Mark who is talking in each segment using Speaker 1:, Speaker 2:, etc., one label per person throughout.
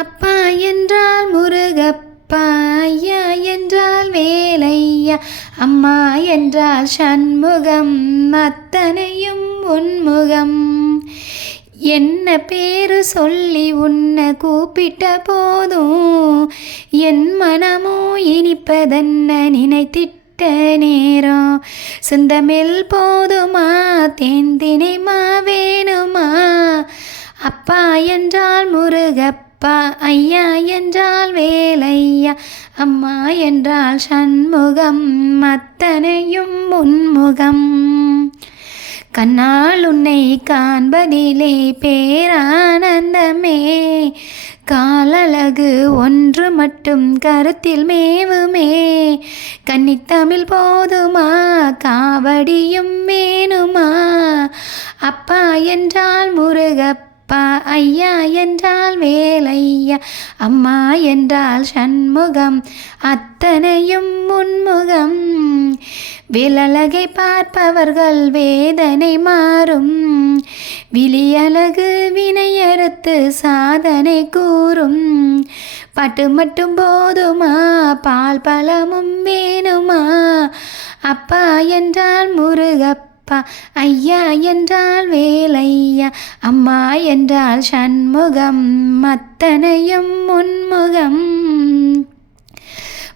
Speaker 1: அப்பா என்றால் முருகப்பா ஐயா என்றால் வேலையா அம்மா என்றால் சண்முகம் அத்தனையும் உன்முகம். என்ன பேரு சொல்லி உன்னை கூப்பிட்ட போதும்? என் மனமோ இனிப்பதென்ன நினைத்திட்ட நேரம்? சிந்தமில் போதுமா? தேந்தினைமா வேணுமா? அப்பா என்றால் முருகப்பா அப்பா ஐயா என்றால் வேலையா? அம்மா என்றால் சண்முகம் அத்தனையும் உன்முகம். கண்ணால் உன்னை காண்பதிலே பேரானந்தமே. காலழகு ஒன்று மட்டும் கருத்தில் மேவுமே. கன்னித்தமிழ் போதுமா? காவடியும் வேணுமா? அப்பா என்றால் முருகப்பா அப்பா ஐயா என்றால் வேலையா? அம்மா என்றால் சண்முகம். அத்தனையும் முன்முகம் விலலகை பார்ப்பவர்கள் வேதனை மாறும். விழியழகு வினையறுத்து சாதனை கூறும். பட்டு மட்டும் போதுமா? பால் பழமும் வேணுமா? அப்பா என்றால் முருகப்பா ஐயா என்றால் வேலையா? அம்மா என்றால் சண்முகம். அத்தனையும் முன்முகம்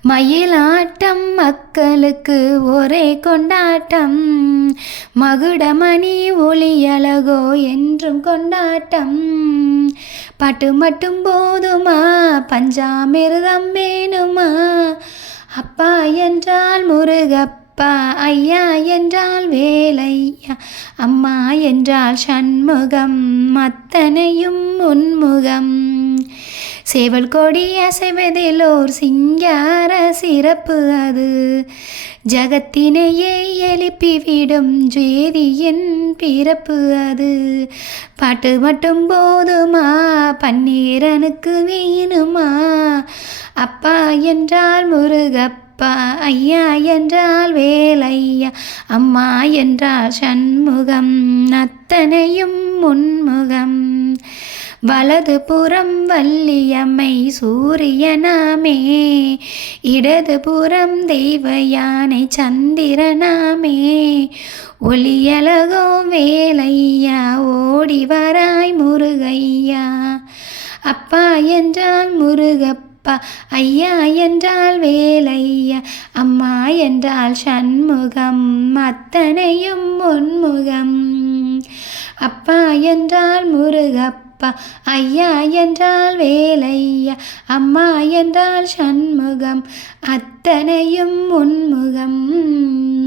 Speaker 1: மயிலாட்டம் மக்களுக்கு ஒரே கொண்டாட்டம். மகுடமணி ஒளியழகோ என்றும் கொண்டாட்டம். பாட்டு மட்டும் போதுமா? பஞ்சாமிர்தம் வேணுமா? அப்பா என்றால் முருகப்பா. அப்பா ஐயா என்றால் வேலையா? அம்மா என்றால் சண்முகம் அத்தனையும் உன்முகம். சேவல் கொடி அசைவதில் ஓர் சிங்கார சிறப்பு அது. ஜகத்தினையே எழுப்பிவிடும் ஜேதியின் பிறப்பு அது. பாட்டு மட்டும் போதுமா? பன்னீரனுக்கு வேணுமா? அப்பா என்றால் முருகப்பா ஐயா என்றால் வேலையா? அம்மா என்றால் சண்முகம் அத்தனையும் முன்முகம் வலது புறம் வள்ளியம்மை சூரியனாமே இடது புறம் தெய்வ யானை சந்திரனாமே. ஒளியலகோ வேலையா ஓடி வராய் முருகையா. அப்பா என்றால் முருகப்பா ஐயா என்றால் வேலையா. அம்மா என்றால் சண்முகம் அத்தனையும் உன்முகம். அப்பா என்றால் முருகப்பா அப்பா ஐயா என்றால் வேலையா? அம்மா என்றால் சண்முகம் அத்தனையும் உன்முகம்.